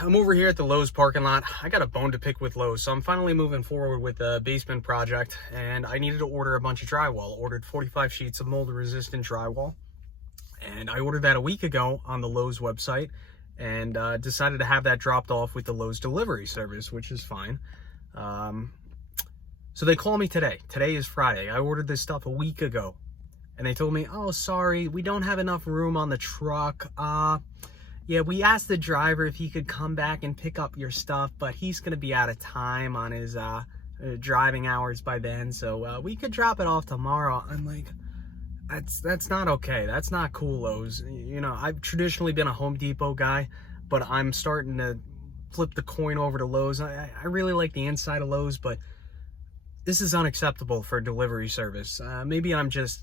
I'm over here at the Lowe's parking lot. I got a bone to pick with Lowe's, so I'm finally moving forward with the basement project, and I needed to order a bunch of drywall. Ordered 45 sheets of mold-resistant drywall, and I ordered that a week ago on the Lowe's website, and decided to have that dropped off with the Lowe's delivery service, which is fine. So they call me today. Today is Friday. I ordered this stuff a week ago, and they told me, "Oh, sorry, we don't have enough room on the truck. Yeah, we asked the driver if he could come back and pick up your stuff, but he's going to be out of time on his driving hours by then, so we could drop it off tomorrow." I'm like, that's not okay. That's not cool, Lowe's. You know, I've traditionally been a Home Depot guy, but I'm starting to flip the coin over to Lowe's. I really like the inside of Lowe's, but this is unacceptable for delivery service. Maybe I'm just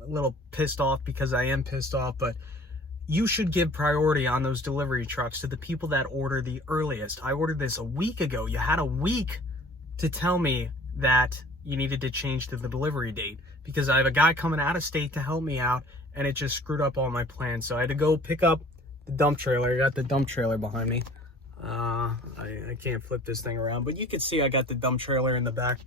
a little pissed off because I am pissed off, but you should give priority on those delivery trucks to the people that order the earliest. I ordered this a week ago. You had a week to tell me that you needed to change to the delivery date, because I have a guy coming out of state to help me out, and it just screwed up all my plans. So I had to go pick up the dump trailer. I got the dump trailer behind me. I can't flip this thing around, but you can see I got the dump trailer in the back.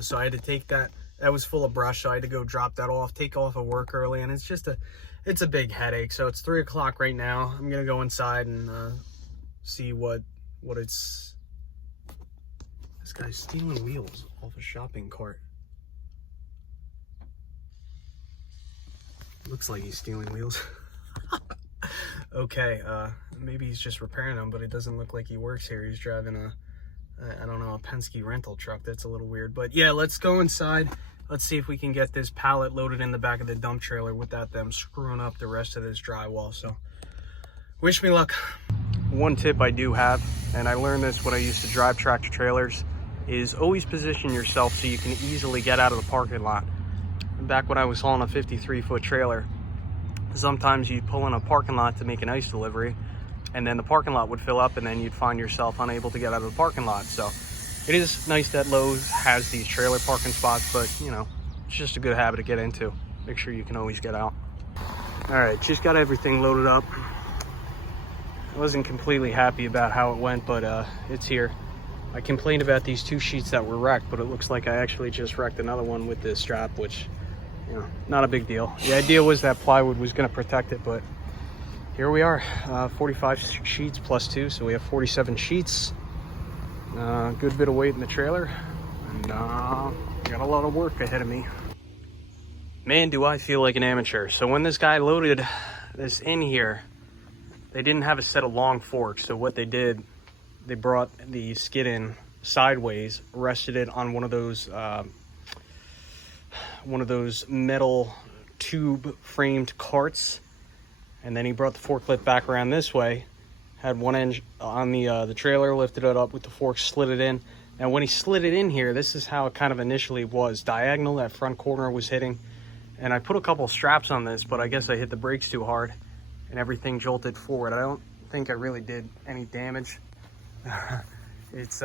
So I had to take that. That was full of brush, so I had to go drop that off, take off of work early, and it's a big headache. So it's 3 o'clock right now. I'm gonna go inside and see what it's. This guy's stealing wheels off a shopping cart. Looks like he's stealing wheels. Okay, maybe he's just repairing them, but it doesn't look like he works here. He's driving I don't know, a Penske rental truck. That's a little weird, but yeah, let's go inside. Let's see if we can get this pallet loaded in the back of the dump trailer without them screwing up the rest of this drywall. So wish me luck. One tip I do have, and I learned this when I used to drive tractor trailers, is always position yourself so you can easily get out of the parking lot. Back when I was hauling a 53-foot trailer, sometimes you'd pull in a parking lot to make an ice delivery, and then the parking lot would fill up, and then you'd find yourself unable to get out of the parking lot. So it is nice that Lowe's has these trailer parking spots, but you know, it's just a good habit to get into. Make sure you can always get out. All right, just got everything loaded up. I wasn't completely happy about how it went, but it's here. I complained about these 2 sheets that were wrecked, but it looks like I actually just wrecked another one with this strap, which, you know, not a big deal. The idea was that plywood was going to protect it, but here we are. 45 sheets plus 2, so we have 47 sheets. Good bit of weight in the trailer, and got a lot of work ahead of me. Man, do I feel like an amateur. So when this guy loaded this in here, they didn't have a set of long forks. So what they did, they brought the skid in sideways, rested it on one of those metal tube framed carts, and then he brought the forklift back around this way, had one end on the trailer, lifted it up with the fork, slid it in. And when he slid it in here, this is how it kind of initially was. Diagonal, that front corner was hitting. And I put a couple straps on this, but I guess I hit the brakes too hard and everything jolted forward. I don't think I really did any damage. It's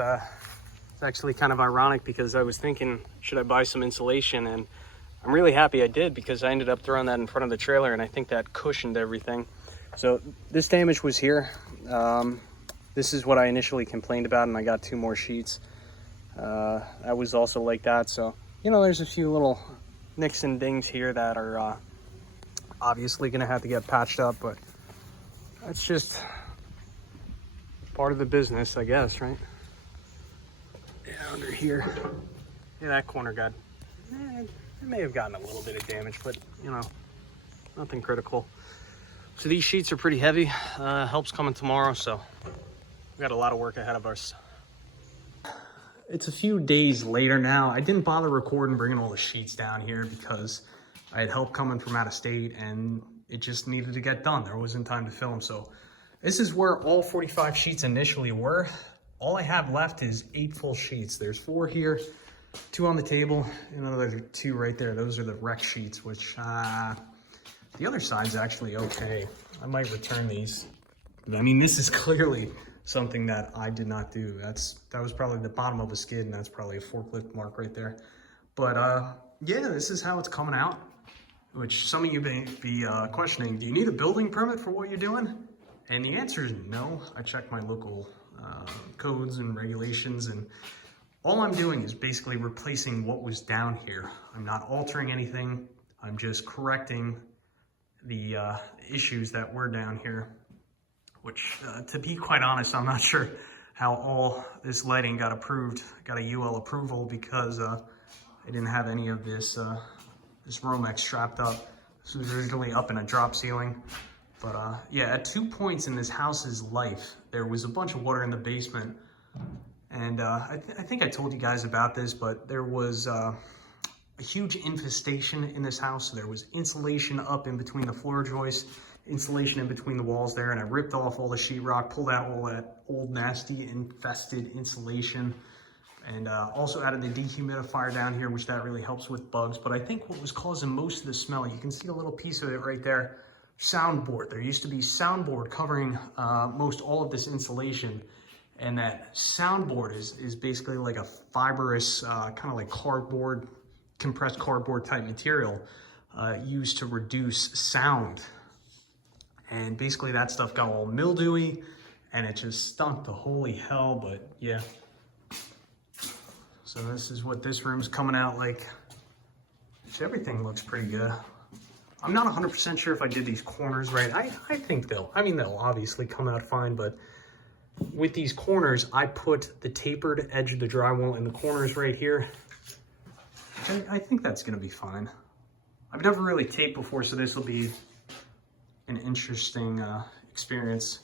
actually kind of ironic, because I was thinking, should I buy some insulation? And I'm really happy I did, because I ended up throwing that in front of the trailer, and I think that cushioned everything. So this damage was here. This is what I initially complained about, and I got 2 more sheets. That was also like that. So, you know, there's a few little nicks and dings here that are obviously going to have to get patched up, but that's just part of the business, I guess, right? Yeah, under here. Yeah, that corner got, it may have gotten a little bit of damage, but, you know, nothing critical. So these sheets are pretty heavy. Help's coming tomorrow, so we got a lot of work ahead of us. It's a few days later now. I didn't bother recording bringing all the sheets down here because I had help coming from out of state, and it just needed to get done. There wasn't time to film. So this is where all 45 sheets initially were. All I have left is 8 full sheets. There's 4 here, 2 on the table, and another 2 right there. Those are the wreck sheets, which the other side's actually okay. I might return these. I mean, this is clearly something that I did not do. That was probably the bottom of a skid, and that's probably a forklift mark right there. But yeah, this is how it's coming out, which some of you may be questioning, do you need a building permit for what you're doing? And the answer is no. I checked my local codes and regulations, and all I'm doing is basically replacing what was down here. I'm not altering anything. I'm just correcting the issues that were down here, which to be quite honest, I'm not sure how all this lighting got approved, got a UL approval, because I didn't have any of this this Romex strapped up. This was originally up in a drop ceiling. But yeah, at 2 points in this house's life, there was a bunch of water in the basement. And I think I told you guys about this, but there was a huge infestation in this house. So there was insulation up in between the floor joists, insulation in between the walls there, and I ripped off all the sheetrock, pulled out all that old, nasty, infested insulation, and also added the dehumidifier down here, which that really helps with bugs. But I think what was causing most of the smell, you can see a little piece of it right there, soundboard. There used to be soundboard covering most all of this insulation, and that soundboard is basically like a fibrous, kind of like cardboard, compressed cardboard type material used to reduce sound. And basically that stuff got all mildewy and it just stunk to holy hell. But yeah, so this is what this room's coming out like. So everything looks pretty good. I'm not 100% sure if I did these corners right. I think they'll obviously come out fine, but with these corners, I put the tapered edge of the drywall in the corners right here. I think that's gonna be fine. I've never really taped before, so this will be an interesting experience.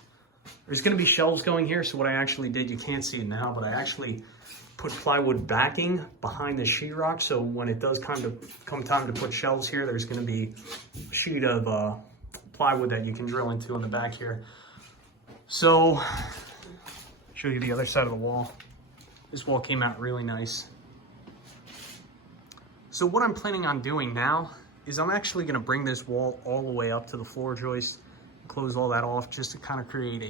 There's gonna be shelves going here, so what I actually did, you can't see it now, but I actually put plywood backing behind the sheetrock, so when it does come time to put shelves here, there's gonna be a sheet of plywood that you can drill into on the back here. So, show you the other side of the wall. This wall came out really nice. So what I'm planning on doing now is I'm actually gonna bring this wall all the way up to the floor joist, close all that off just to kind of create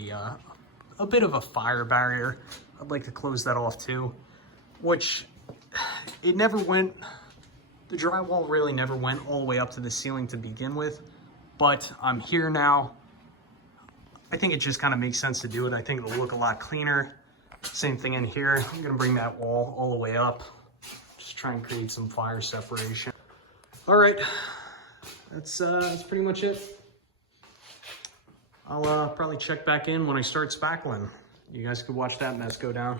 a bit of a fire barrier. I'd like to close that off too, which it never went, the drywall really never went all the way up to the ceiling to begin with, but I'm here now. I think it just kind of makes sense to do it. I think it'll look a lot cleaner. Same thing in here. I'm gonna bring that wall all the way up. Just try and create some fire separation. All right, that's pretty much it. I'll probably check back in when I start spackling. You guys could watch that mess go down.